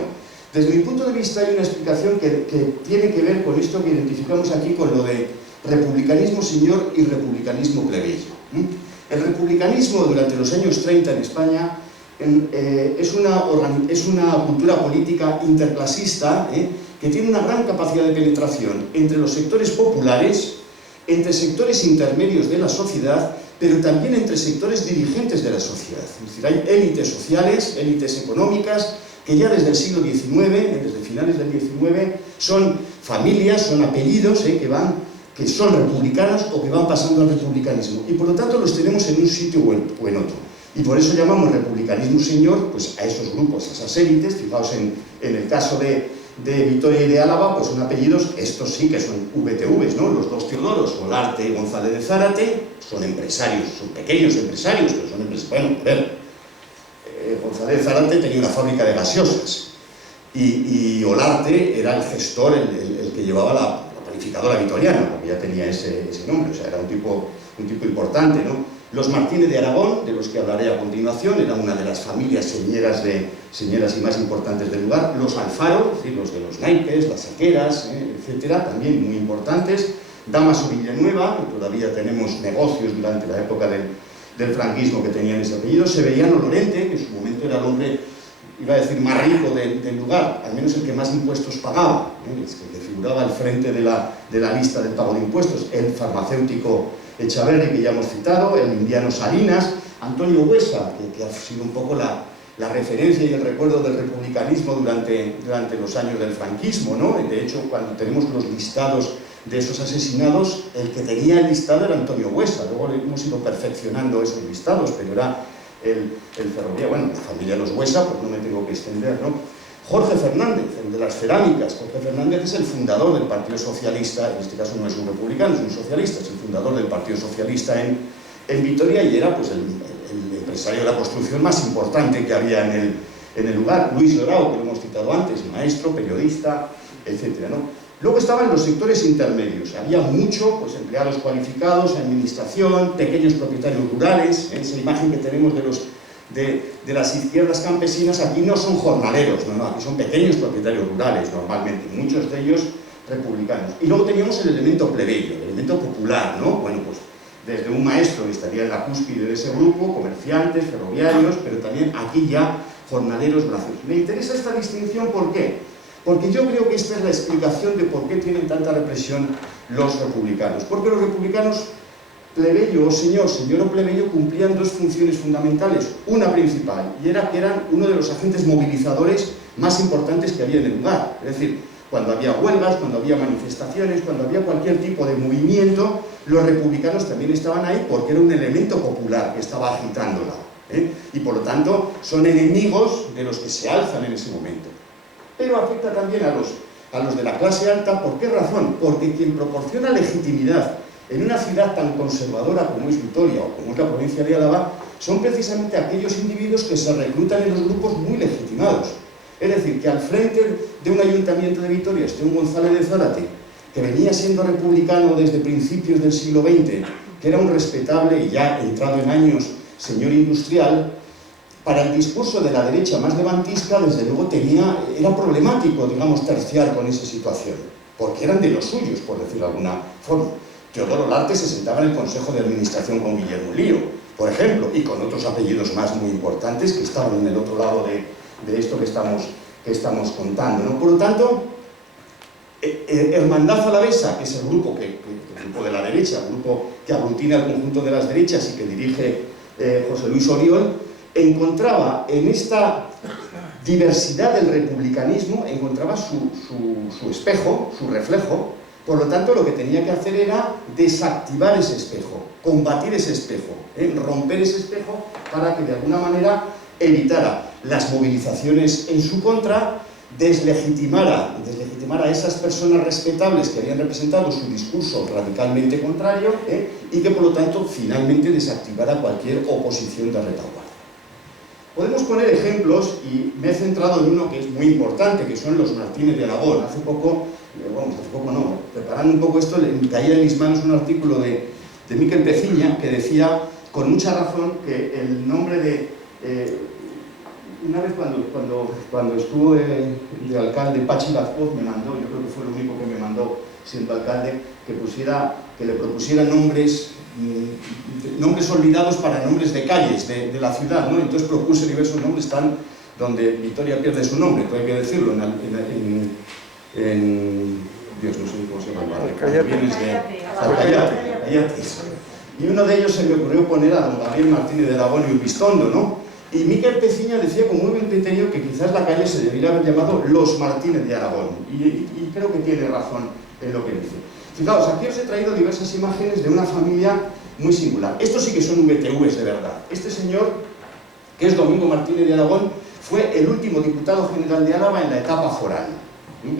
desde mi punto de vista hay una explicación que tiene que ver con esto que identificamos aquí con lo de republicanismo señor y republicanismo plebeyo. El republicanismo durante los años 30 en España es una cultura política interclasista que tiene una gran capacidad de penetración entre los sectores populares, entre sectores intermedios de la sociedad, pero también entre sectores dirigentes de la sociedad. Es decir, hay élites sociales, élites económicas, que ya desde el siglo XIX, desde finales del XIX, son familias, son apellidos que son republicanos o que van pasando al republicanismo. Y por lo tanto los tenemos en un sitio o en otro. Y por eso llamamos republicanismo señor pues, a esos grupos, a esas élites. Fijaos en el caso de Vitoria y de Álava, pues son apellidos, estos sí que son VTVs, ¿no? Los dos Teodoros, Olarte y González de Zárate, son empresarios, son pequeños empresarios, pero son empresarios. Bueno, a ver, González de Zárate tenía una fábrica de gaseosas y Olarte era el gestor, el que llevaba la panificadora vitoriana, porque ya tenía ese nombre, o sea, era un tipo importante, ¿no? Los Martínez de Aragón, de los que hablaré a continuación, eran una de las familias señeras y más importantes del lugar. Los Alfaro, es decir, los de los naipes, las saqueras, etcétera, también muy importantes. Damaso Villanueva, que todavía tenemos negocios durante la época del franquismo que tenían ese apellido. Severiano Lorente, que en su momento era el hombre, iba a decir, más rico del lugar, al menos el que más impuestos pagaba, el que figuraba al frente de la lista del pago de impuestos. El farmacéutico Echaverri, que ya hemos citado, el indiano Salinas, Antonio Huesa, que ha sido un poco la referencia y el recuerdo del republicanismo durante los años del franquismo, ¿no? De hecho, cuando tenemos los listados de esos asesinados, el que tenía el listado era Antonio Huesa. Luego hemos ido perfeccionando esos listados, pero era el ferroviario. Bueno, la familia de los Huesa, pues no me tengo que extender, ¿no? Jorge Fernández, el de las cerámicas. Jorge Fernández es el fundador del Partido Socialista, en este caso no es un republicano, es un socialista, es el fundador del Partido Socialista en Vitoria y era pues, el empresario de la construcción más importante que había en el lugar. Luis Dorao, que lo hemos citado antes, maestro, periodista, etc., ¿no? Luego estaban los sectores intermedios, había mucho, pues empleados cualificados, administración, pequeños propietarios rurales, esa imagen que tenemos de las izquierdas campesinas, aquí no son jornaleros, no, aquí son pequeños propietarios rurales normalmente, muchos de ellos republicanos. Y luego teníamos el elemento plebeyo, el elemento popular, ¿no? Bueno, pues desde un maestro que estaría en la cúspide de ese grupo, comerciantes, ferroviarios, pero también aquí ya jornaleros brazos. Me interesa esta distinción, ¿por qué? Porque yo creo que esta es la explicación de por qué tienen tanta represión los republicanos. Porque los republicanos, plebeyo o señor o plebeyo, cumplían dos funciones fundamentales. Una principal, y era que eran uno de los agentes movilizadores más importantes que había en el lugar. Es decir, cuando había huelgas, cuando había manifestaciones, cuando había cualquier tipo de movimiento, los republicanos también estaban ahí porque era un elemento popular que estaba agitándola. Y por lo tanto son enemigos de los que se alzan en ese momento. Pero afecta también a los de la clase alta. ¿Por qué razón? Porque quien proporciona legitimidad en una ciudad tan conservadora como es Vitoria o como es la provincia de Álava, son precisamente aquellos individuos que se reclutan en los grupos muy legitimados. Es decir, que al frente de un ayuntamiento de Vitoria esté un González de Zárate, que venía siendo republicano desde principios del siglo XX, que era un respetable y ya entrado en años señor industrial. Para el discurso de la derecha más levantista, desde luego era problemático, digamos, terciar con esa situación, porque eran de los suyos, por decirlo de alguna forma. Teodoro Olarte se sentaba en el Consejo de Administración con Guillermo Lío, por ejemplo, y con otros apellidos más muy importantes que estaban en el otro lado de esto que estamos contando, ¿no? Por lo tanto, Hermandad Alavesa, que es el grupo de la derecha, el grupo que aglutina el conjunto de las derechas y que dirige José Luis Oriol, encontraba en esta diversidad del republicanismo, encontraba su espejo, su reflejo. Por lo tanto, lo que tenía que hacer era desactivar ese espejo, combatir ese espejo, romper ese espejo para que de alguna manera evitara las movilizaciones en su contra, deslegitimara a esas personas respetables que habían representado su discurso radicalmente contrario y que por lo tanto finalmente desactivara cualquier oposición de retaguardia. Podemos poner ejemplos y me he centrado en uno que es muy importante, que son los Martínez de Aragón. Hace poco preparando un poco esto, me caía en mis manos un artículo de Miquel Peciña que decía con mucha razón que el nombre de... una vez cuando estuvo de alcalde, Pachi Gazpoz me mandó, yo creo que fue lo único que me mandó siendo alcalde, que le propusiera nombres olvidados para nombres de calles de la ciudad, ¿no? Entonces propuse diversos nombres, están donde Vitoria pierde su nombre, hay que decirlo, Dios, no sé cómo se llama, Alcayate. Y uno de ellos se me ocurrió poner a don Gabriel Martínez de Aragón y Urbistondo, ¿no? Y Miquel Peciña decía con muy buen criterio que quizás la calle se debería haber llamado Los Martínez de Aragón, y creo que tiene razón en lo que dice. Fijaos, aquí os he traído diversas imágenes de una familia muy singular. Estos sí que son VTVs de verdad. Este señor, que es Domingo Martínez de Aragón, fue el último diputado general de Álava en la etapa foral.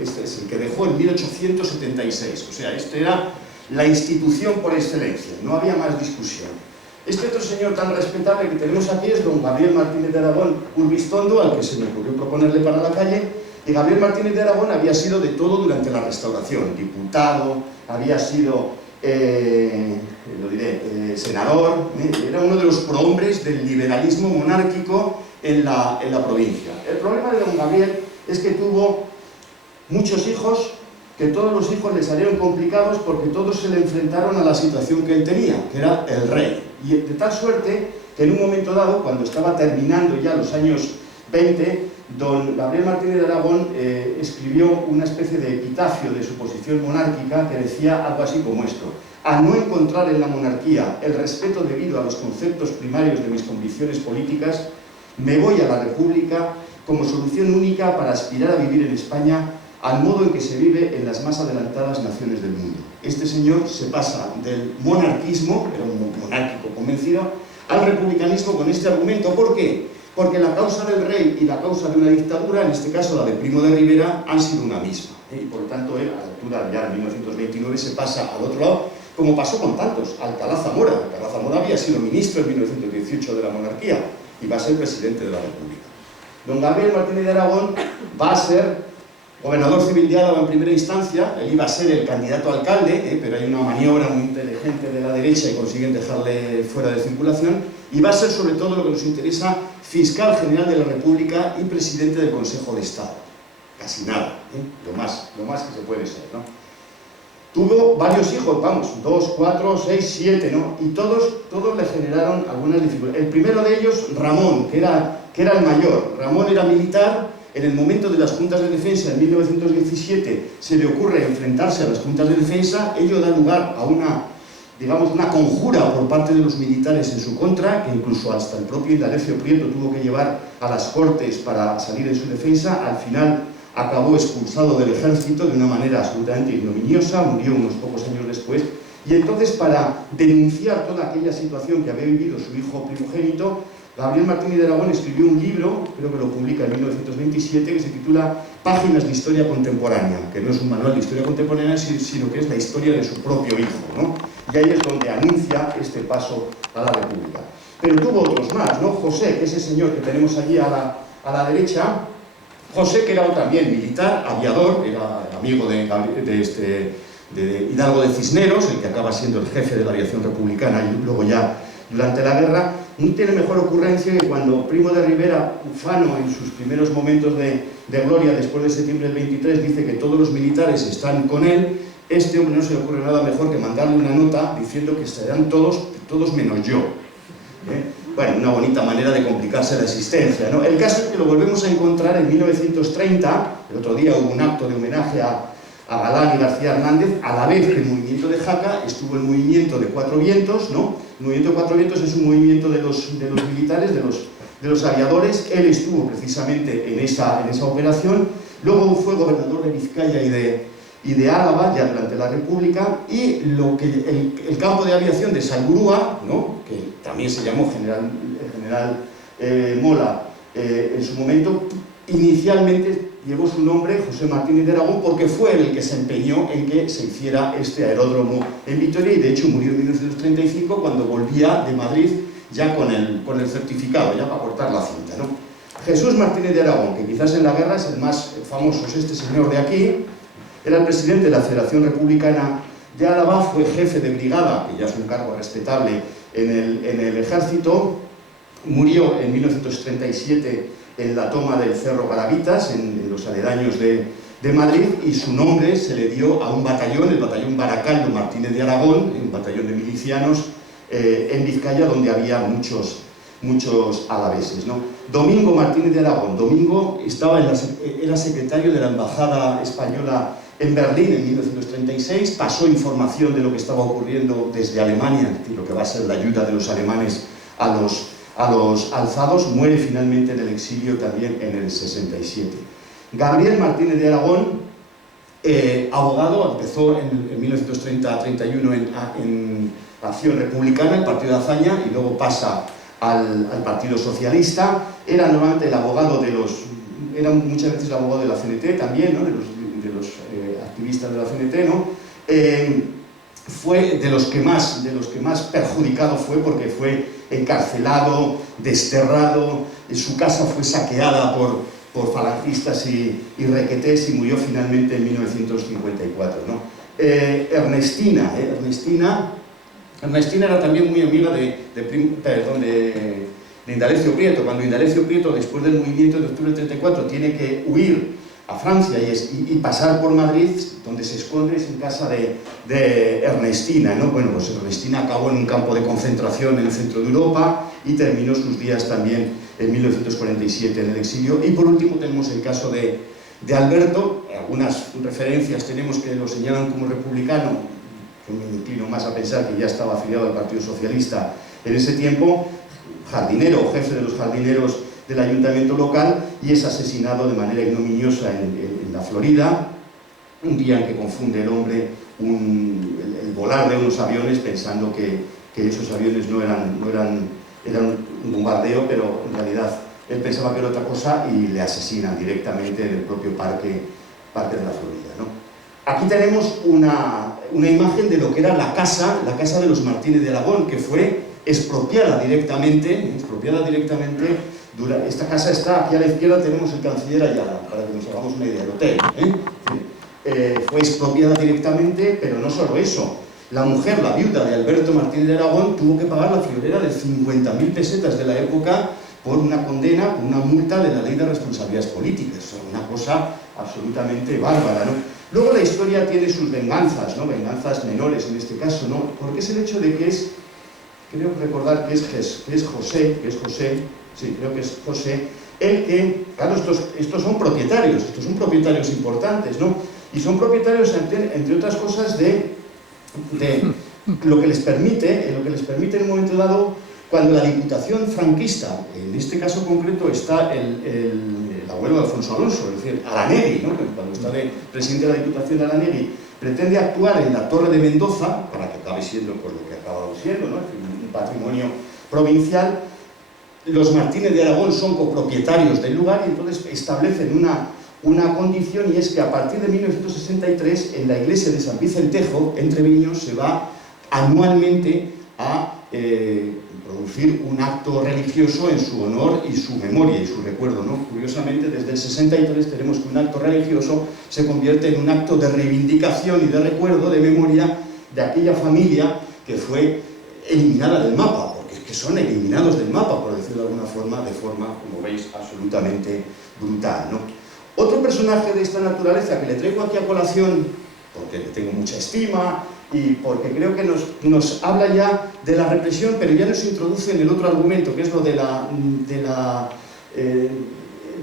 Este es el que dejó en 1876, o sea, este era la institución por excelencia, no había más discusión. Este otro señor tan respetable que tenemos aquí es don Gabriel Martínez de Aragón Urbistondo, al que se me ocurrió proponerle para la calle, y Gabriel Martínez de Aragón había sido de todo durante la Restauración, diputado, había sido, senador, era uno de los prohombres del liberalismo monárquico en la provincia. El problema de don Gabriel es que tuvo muchos hijos, que todos los hijos le salieron complicados porque todos se le enfrentaron a la situación que él tenía, que era el rey. Y de tal suerte que en un momento dado, cuando estaba terminando ya los años 20, don Gabriel Martínez de Aragón escribió una especie de epitafio de su posición monárquica que decía algo así como esto: a no encontrar en la monarquía el respeto debido a los conceptos primarios de mis convicciones políticas, me voy a la república como solución única para aspirar a vivir en España al modo en que se vive en las más adelantadas naciones del mundo. Este señor se pasa del monarquismo, era un monárquico convencido, al republicanismo con este argumento. ¿Por qué? Porque la causa del rey y la causa de una dictadura, en este caso la de Primo de Rivera, han sido una misma. Y por lo tanto él, a la altura ya de 1929, se pasa al otro lado, como pasó con tantos. Alcalá Zamora. Alcalá Zamora había sido ministro en 1918 de la monarquía y va a ser presidente de la República. Don Gabriel Martínez de Aragón va a ser gobernador civil de Álava en primera instancia. Él iba a ser el candidato a alcalde, pero hay una maniobra muy inteligente de la derecha y consiguen dejarle fuera de circulación, y va a ser sobre todo lo que nos interesa, fiscal general de la República y presidente del Consejo de Estado. Casi nada, lo más que se puede ser, ¿no? Tuvo varios hijos, vamos, 2, 4, 6, 7, ¿no? Y todos le generaron algunas dificultades. El primero de ellos, Ramón, que era el mayor. Ramón era militar. En el momento de las juntas de defensa, en 1917, se le ocurre enfrentarse a las juntas de defensa. Ello da lugar a una conjura por parte de los militares en su contra, que incluso hasta el propio Indalecio Prieto tuvo que llevar a las Cortes para salir en su defensa. Al final acabó expulsado del ejército de una manera absolutamente ignominiosa, murió unos pocos años después. Y entonces, para denunciar toda aquella situación que había vivido su hijo primogénito, Gabriel Martínez de Aragón escribió un libro, creo que lo publica en 1927, que se titula Páginas de Historia Contemporánea, que no es un manual de historia contemporánea, sino que es la historia de su propio hijo, ¿no? Y ahí es donde anuncia este paso a la República. Pero tuvo otros más, ¿no? José, que es el señor que tenemos allí a la derecha. José, que era también militar, aviador, era amigo de Hidalgo de Cisneros, el que acaba siendo el jefe de la aviación republicana y luego ya durante la guerra. No tiene mejor ocurrencia que cuando Primo de Rivera, ufano en sus primeros momentos de gloria después de septiembre del 23, dice que todos los militares están con él, este hombre no se le ocurre nada mejor que mandarle una nota diciendo que estarán todos menos yo. Bueno, una bonita manera de complicarse la existencia, ¿no? El caso es que lo volvemos a encontrar en 1930, el otro día hubo un acto de homenaje a Galán y García Hernández, a la vez que el movimiento de Jaca estuvo el movimiento de Cuatro Vientos, ¿no? El movimiento de Cuatro Vientos es un movimiento de los militares, de los aviadores. Él estuvo precisamente en esa operación. Luego fue gobernador de Vizcaya y de Álava, ya durante la República, y el campo de aviación de Salburúa, ¿no? Que también se llamó General Mola en su momento, inicialmente llevó su nombre, José Martínez de Aragón, porque fue él el que se empeñó en que se hiciera este aeródromo en Vitoria, y de hecho murió en 1935 cuando volvía de Madrid ya con el certificado, ya para cortar la cinta, ¿no? Jesús Martínez de Aragón, que quizás en la guerra es el más famoso, es este señor de aquí, era el presidente de la Federación Republicana de Álava, fue jefe de brigada, que ya es un cargo respetable en el ejército, murió en 1937 en la toma del Cerro Garavitas, en los aledaños de Madrid, y su nombre se le dio a un batallón, el batallón Baracaldo Martínez de Aragón, un batallón de milicianos en Vizcaya, donde había muchos alaveses, ¿no? Domingo Martínez de Aragón. Domingo era secretario de la Embajada Española en Berlín en 1936, pasó información de lo que estaba ocurriendo desde Alemania, lo que va a ser la ayuda de los alemanes a a los alzados, muere finalmente en el exilio también en el 67. Gabriel Martínez de Aragón, abogado, empezó en 1930-31 en Acción Republicana, el Partido de Azaña, y luego pasa al Partido Socialista. Era normalmente el abogado era muchas veces el abogado de la CNT también, ¿no? de los activistas de la CNT, ¿no? Fue de los que más perjudicado fue, porque fue encarcelado, desterrado, su casa fue saqueada por falangistas y requetés, y murió finalmente en 1954, ¿no? Ernestina era también muy amiga de Indalecio Prieto. Cuando Indalecio Prieto, después del movimiento de octubre del 34, tiene que huir a Francia y pasar por Madrid, donde se esconde es en casa de Ernestina, ¿no? Bueno, pues Ernestina acabó en un campo de concentración en el centro de Europa y terminó sus días también en 1947 en el exilio. Y por último tenemos el caso de Alberto. Algunas referencias tenemos que lo señalan como republicano. Yo me inclino más a pensar que ya estaba afiliado al Partido Socialista en ese tiempo, jardinero, jefe de los jardineros del ayuntamiento local, y es asesinado de manera ignominiosa en la Florida, un día en que confunde el hombre el volar de unos aviones, pensando que esos aviones no eran un bombardeo, pero en realidad él pensaba que era otra cosa, y le asesinan directamente en el propio parque de la Florida, ¿no? Aquí tenemos una imagen de lo que era la casa de los Martínez de Aragón, que fue expropiada directamente. Esta casa está aquí a la izquierda, tenemos el Canciller Ayala, para que nos hagamos una idea, el hotel, fue expropiada directamente, pero no solo eso. La mujer, la viuda de Alberto Martínez de Aragón, tuvo que pagar la friolera de 50.000 pesetas de la época por una condena, por una multa de la Ley de Responsabilidades Políticas. Una cosa absolutamente bárbara, ¿no? Luego la historia tiene sus venganzas, ¿no? Venganzas menores en este caso, ¿no? Porque es el hecho de que creo recordar que es José, el que, claro, estos son propietarios importantes, ¿no? Y son propietarios, entre otras cosas, de lo que les permite en un momento dado, cuando la Diputación franquista, en este caso concreto está el abuelo de Alfonso Alonso, es decir, Aranegui, ¿no? Cuando está de presidente de la Diputación, Aranegui pretende actuar en la Torre de Mendoza, para que acabe siendo pues, lo que ha acabado siendo, ¿no? Un patrimonio provincial. Los Martínez de Aragón son copropietarios del lugar, y entonces establecen una condición, y es que a partir de 1963 en la iglesia de San Vicentejo, en Treviño, se va anualmente a producir un acto religioso en su honor y su memoria y su recuerdo, ¿no? Curiosamente, desde el 63 tenemos que un acto religioso se convierte en un acto de reivindicación y de recuerdo, de memoria de aquella familia que fue eliminada del mapa, porque es que son eliminados del mapa, por decirlo de alguna forma, de forma, como veis, absolutamente brutal, ¿no? Otro personaje de esta naturaleza que le traigo aquí a colación, porque le tengo mucha estima y porque creo que nos habla ya de la represión, pero ya nos introduce en el otro argumento, que es lo de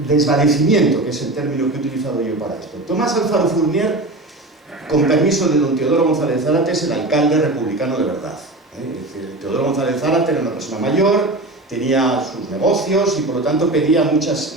desvanecimiento, que es el término que he utilizado yo para esto. Tomás Alfaro Fournier, con permiso de don Teodoro González Zárate, es el alcalde republicano de verdad. Es decir, Teodoro González Zárate era una persona mayor, tenía sus negocios y por lo tanto pedía muchas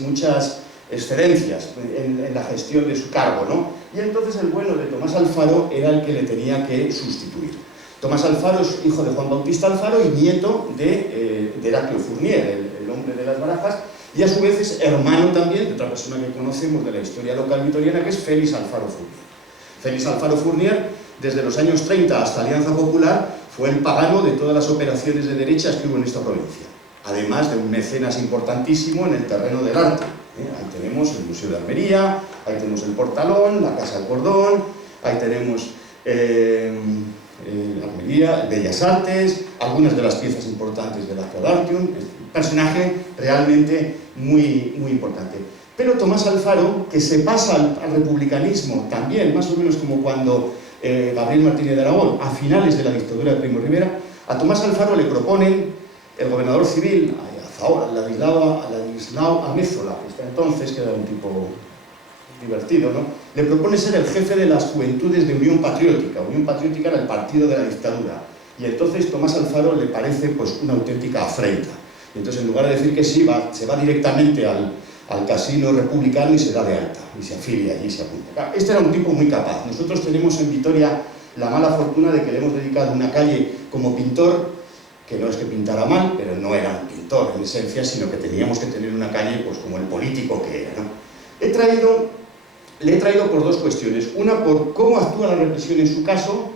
excedencias en la gestión de su cargo, ¿no? Y entonces el bueno de Tomás Alfaro era el que le tenía que sustituir. Tomás Alfaro es hijo de Juan Bautista Alfaro y nieto de Heraclio Fournier, el hombre de las barajas, y a su vez es hermano también de otra persona que conocemos de la historia local vitoriana, que es Félix Alfaro Fournier. Félix Alfaro Fournier, desde los años 30 hasta Alianza Popular, fue el pagano de todas las operaciones de derechas que hubo en esta provincia, además de un mecenas importantísimo en el terreno del arte. Ahí tenemos el Museo de Armería, ahí tenemos el Portalón, la Casa del Cordón, ahí tenemos Armería, Bellas Artes, algunas de las piezas importantes del Acto d'Artium. Es un personaje realmente muy importante. Pero Tomás Alfaro, que se pasa al republicanismo también, más o menos como cuando Gabriel Martínez de Aragón, a finales de la dictadura de Primo de Rivera, a Tomás Alfaro le proponen el gobernador civil, Ladislao Amézola, que está entonces, que era un tipo divertido, ¿no? Le propone ser el jefe de las juventudes de Unión Patriótica. Unión Patriótica era el partido de la dictadura. Y entonces Tomás Alfaro le parece pues una auténtica afrenta. Entonces, en lugar de decir que sí, se va directamente al casino republicano y se da de alta, y se afilia y se apunta. Este era un tipo muy capaz. Nosotros tenemos en Vitoria la mala fortuna de que le hemos dedicado una calle como pintor, que no es que pintara mal, pero no era un pintor en esencia, sino que teníamos que tener una calle pues como el político que era, ¿no? Le he traído por dos cuestiones. Una, por cómo actúa la represión en su caso,